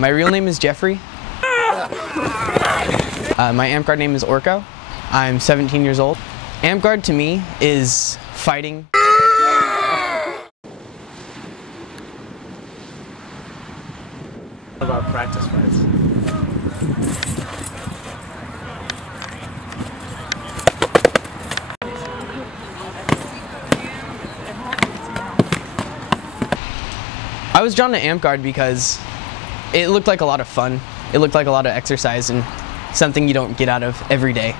My real name is Jeffrey. My amp guard name is Orko. I'm 17 years old. Amp guard to me is fighting. About practice fights. I was drawn to amp guard because it looked like a lot of fun. It looked like a lot of exercise and something you don't get out of every day.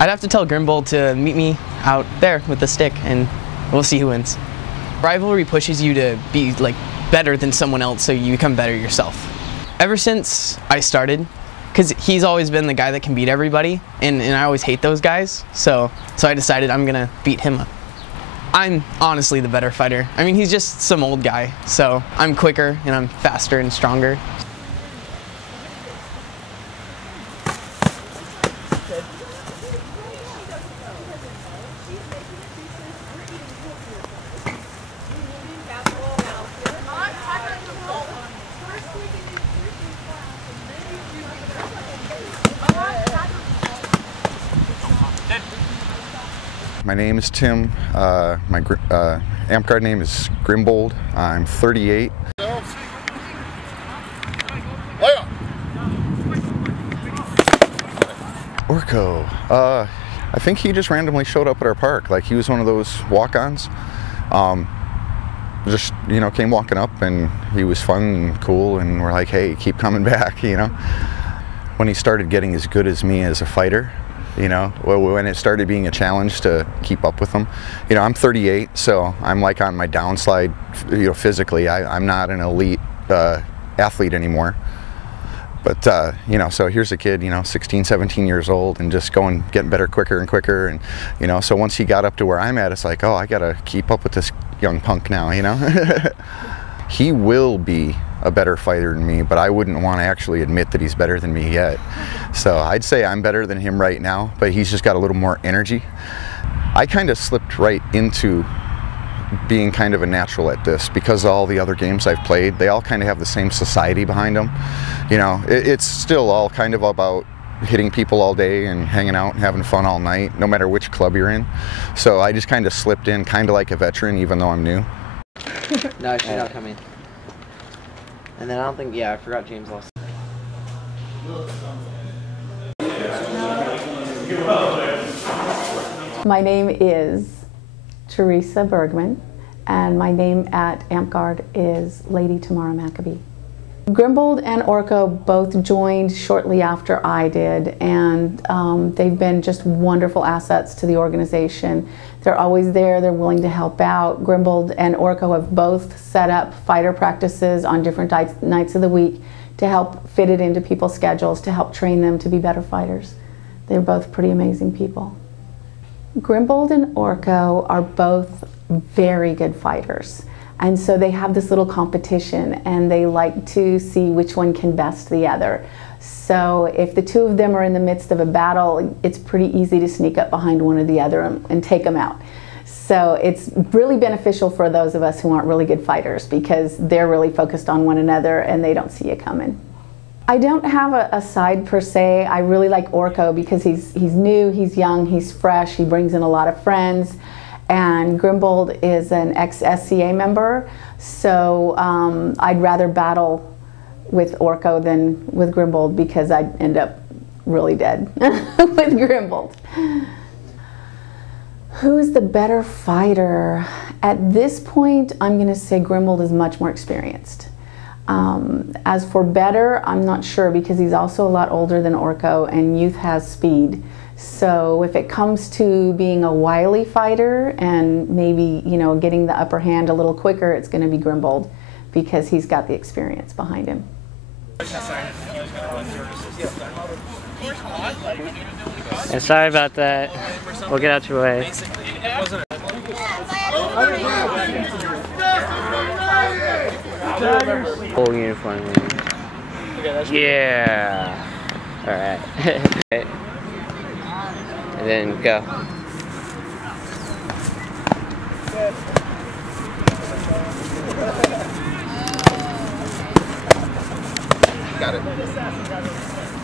I'd have to tell Grimbold to meet me out there with the stick and we'll see who wins. Rivalry pushes you to be like better than someone else so you become better yourself. Ever since I started, because he's always been the guy that can beat everybody and I always hate those guys, so I decided I'm gonna beat him up. I'm honestly the better fighter. I mean, he's just some old guy, so I'm quicker and I'm faster and stronger. My name is Tim. My amp guard name is Grimbold. I'm 38. Orko. I think he just randomly showed up at our park. Like he was one of those walk-ons. Just, you know, came walking up and he was fun and cool and we're like, hey, keep coming back, you know. When he started getting as good as me as a fighter, you know, when it started being a challenge to keep up with him. You know, I'm 38, so I'm like on my downslide, you know, physically. I'm not an elite athlete anymore. But, you know, so here's a kid, you know, 16, 17 years old and just getting better quicker and quicker. And, you know, so once he got up to where I'm at, it's like, oh, I got to keep up with this young punk now, you know. He will be a better fighter than me, but I wouldn't want to actually admit that he's better than me yet. So I'd say I'm better than him right now, but he's just got a little more energy. I kind of slipped right into being kind of a natural at this because all the other games I've played, they all kind of have the same society behind them. You know, it's still all kind of about hitting people all day and hanging out and having fun all night, no matter which club you're in. So I just kind of slipped in kind of like a veteran, even though I'm new. No, she's not coming. And then I don't think, yeah, I forgot James lost. My name is Teresa Bergman, and my name at Amp Guard is Lady Tamara Maccabee. Grimbold and Orko both joined shortly after I did, and they've been just wonderful assets to the organization. They're always there, they're willing to help out. Grimbold and Orko have both set up fighter practices on different nights of the week to help fit it into people's schedules, to help train them to be better fighters. They're both pretty amazing people. Grimbold and Orko are both very good fighters. And so they have this little competition and they like to see which one can best the other. So if the two of them are in the midst of a battle, it's pretty easy to sneak up behind one or the other and take them out. So it's really beneficial for those of us who aren't really good fighters because they're really focused on one another and they don't see you coming. I don't have a side per se. I really like Orko because he's new, he's young, he's fresh, he brings in a lot of friends. And Grimbold is an ex-SCA member, so I'd rather battle with Orko than with Grimbold because I'd end up really dead with Grimbold. Who's the better fighter? At this point, I'm going to say Grimbold is much more experienced. As for better, I'm not sure because he's also a lot older than Orko and youth has speed. So if it comes to being a wily fighter and maybe, you know, getting the upper hand a little quicker, it's going to be Grimbold because he's got the experience behind him. Yeah, sorry about that. We'll get out your way. Full uniform. Yeah. All right. And then go. Got it.